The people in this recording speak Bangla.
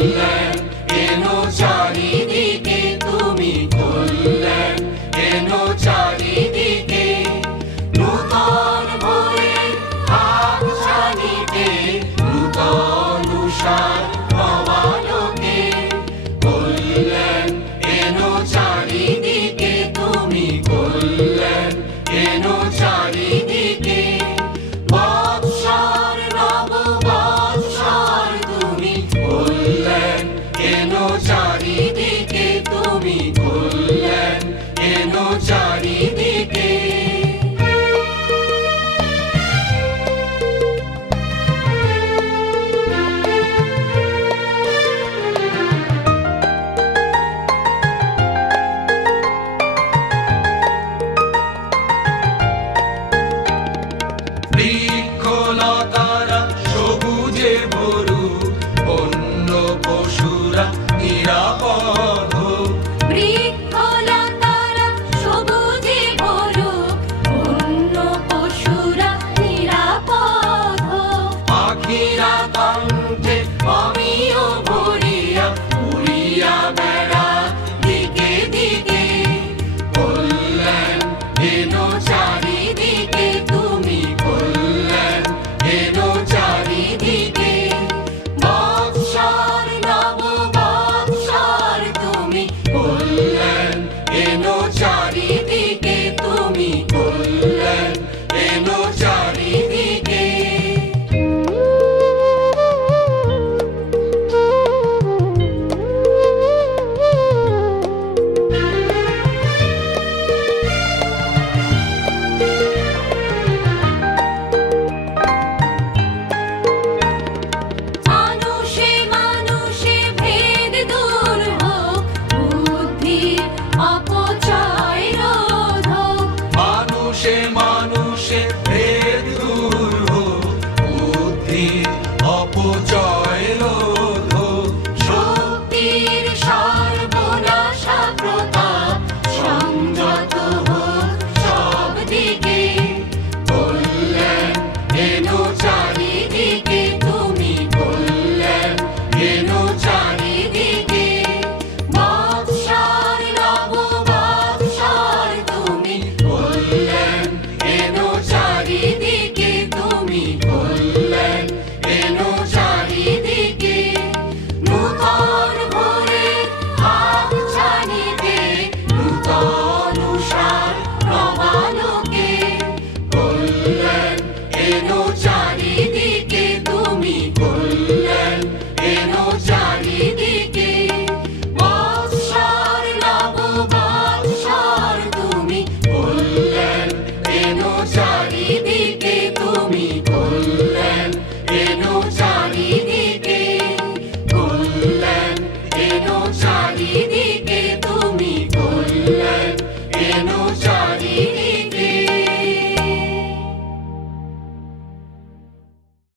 কল্যাণ এনো চারিদিকে, তুমি কল্যাণ এনো চারিদিকে। নূতন ভোরের হাতছানিতে, নূতন উষার নবালোকে, কল্যাণ এনো চারিদিকে, তুমি কল্যাণ এনো চারিদিকে। বৎসর নব বৎসর, তুমি কল্যাণ এনো চারিদিকে, তুমি কল্যাণ এনো চারিদিকে। বৃক্ষলতারা সবুজে ভরুক, বন্য পশুরা নিরাপদ হোক। বৃক্ষলতারা সবুজে ভরুক, বন্য পশুরা নিরাপদ হোক। পাখিরা কণ্ঠে অমিয় ভরিয়া, উড়িয়া বেড়াক দিকে দিকে, কল্যাণ এনো চারিদিকে, তুমি কল্যাণ এনো চারিদিকে। বৎসর নব বৎসর, তুমি কল্যাণ এনো চারিদিকে, তুমি কল্যাণ এনো চারিদিকে। মানুষে মানুষে ভেদ দূর হোক, বুদ্ধির অপচয় রোধ হোক। মানুষে মানুষে ভেদ দূর হোক, বুদ্ধির অপচয় রোধ হোক। শক্তির সর্বনাশা প্রতাপ সংযত হোক সব দিকে, কল্যাণ এনো চারিদিকে, তুমি কল্যাণ এনো চারিদিকে। বৎসর নব বৎসর, তুমি কল্যাণ এনো চারিদিকে, তুমি কল্যাণ এনো চারিদিকে। নূতন ভোরের হাতছানিতে, নূতন উষার নবালোকে, কল্যাণ এনো চারিদিকে, তুমি কল্যাণ এনো চারিদিকে। বৎসর নব বৎসর, তুমি কল্যাণ এনো চারিদিকে, তুমি কল্যাণ এনো